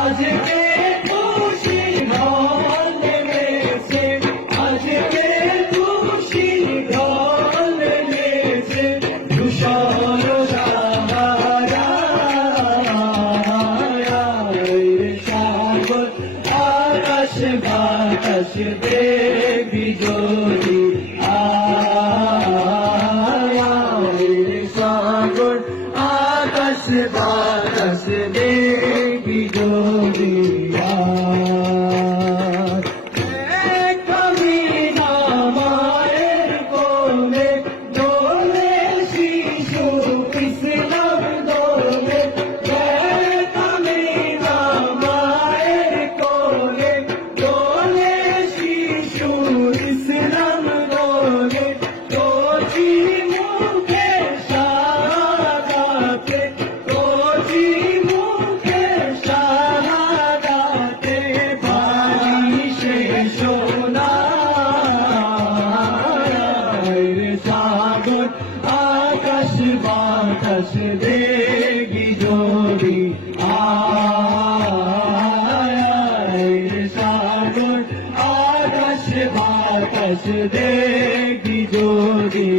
আজকে খুশি ঢল নেমেছে, আজকে খুশি ঢল নেমেছে, ধূসর সাগর আকাশ বাতাস দেখবি যদি, সাগর আকাশ বাতাস দেখবি যদি কবি মায়ের কোলে দোলে শিশু ইসলাম দোলে, কবি মায়ের কোলে দোলে শিশু ইসলাম দোলে, কচি মুখে শাহাদাতে, কচি মুখে শাহাদাতে বালিশে সোনা, সাগর আকাশ বাতাস দেখবি যদি, সাগর আকাশ বাতাস দেখবি যদি।